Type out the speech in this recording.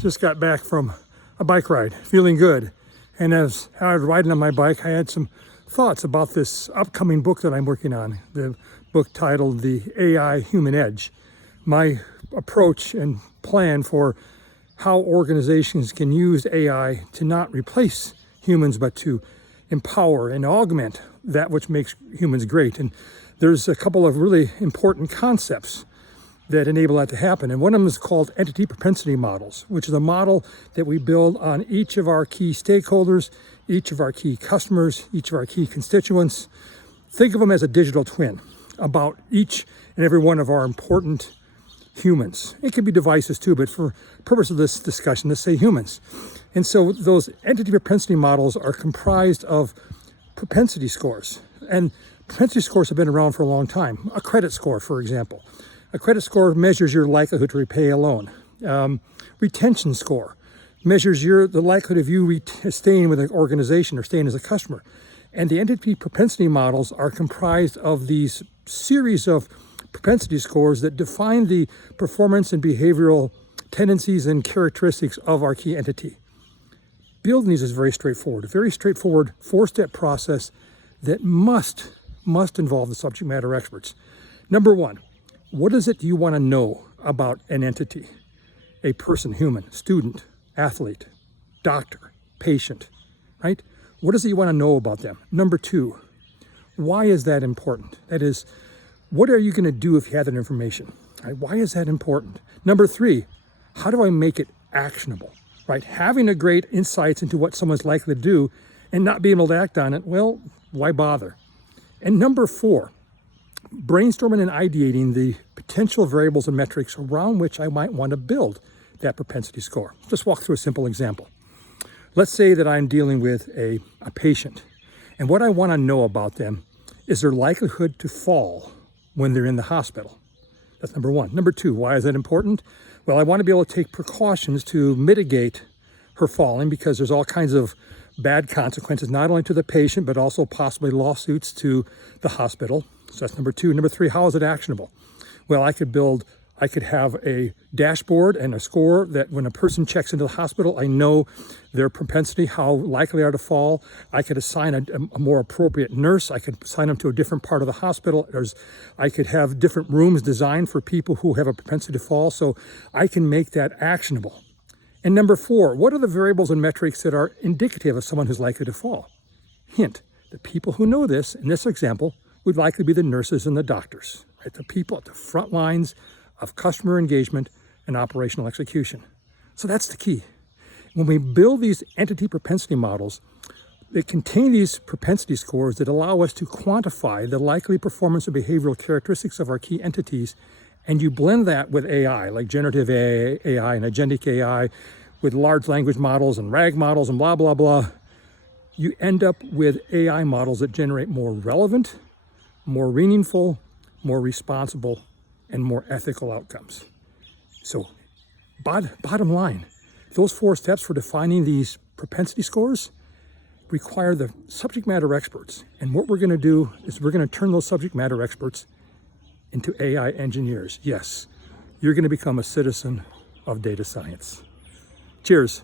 Just got back from a bike ride, feeling good. And as I was riding on my bike, I had some thoughts about this upcoming book that I'm working on, the book titled The AI Human Edge. My approach and plan for how organizations can use AI to not replace humans, but to empower and augment that which makes humans great. And there's a couple of really important concepts that enable that to happen. And one of them is called entity propensity models, which is a model that we build on each of our key stakeholders, each of our key customers, each of our key constituents. Think of them as a digital twin about each and every one of our important humans. It can be devices too, but for purpose of this discussion, let's say humans. And so those entity propensity models are comprised of propensity scores. And propensity scores have been around for a long time. A credit score, for example. A credit score measures your likelihood to repay a loan. Retention score measures the likelihood of you staying with an organization or staying as a customer. And the entity propensity models are comprised of these series of propensity scores that define the performance and behavioral tendencies and characteristics of our key entity. Building these is very straightforward, a very straightforward 4-step process that must involve the subject matter experts. Number one, what is it you want to know about an entity? A person, human, student, athlete, doctor, patient, right? What is it you want to know about them? Number two, why is that important? That is, what are you going to do if you have that information? Right? Why is that important? Number three, how do I make it actionable? Right? Having a great insights into what someone's likely to do and not being able to act on it, well, why bother? And number four, brainstorming and ideating the potential variables and metrics around which I might want to build that propensity score. Just walk through a simple example. Let's say that I'm dealing with a patient, and what I want to know about them is their likelihood to fall when they're in the hospital. That's number one. Number two, why is that important? Well, I want to be able to take precautions to mitigate her falling because there's all kinds of bad consequences, not only to the patient, but also possibly lawsuits to the hospital. So that's number two. Number three, how is it actionable? Well, I could have a dashboard and a score that when a person checks into the hospital, I know their propensity, how likely they are to fall. I could assign a more appropriate nurse. I could assign them to a different part of the hospital. I could have different rooms designed for people who have a propensity to fall, so I can make that actionable. And number four, what are the variables and metrics that are indicative of someone who's likely to fall? Hint, the people who know this, in this example, would likely be the nurses and the doctors, right? The people at the front lines of customer engagement and operational execution. So that's the key. When we build these entity propensity models, they contain these propensity scores that allow us to quantify the likely performance and behavioral characteristics of our key entities. And you blend that with AI, like generative AI and agentic AI, with large language models and RAG models and blah, blah, blah. You end up with AI models that generate more relevant, more meaningful, more responsible, and more ethical outcomes. So bottom line, those 4 steps for defining these propensity scores require the subject matter experts. And what we're going to do is we're going to turn those subject matter experts into AI engineers. Yes, you're going to become a citizen of data science. Cheers.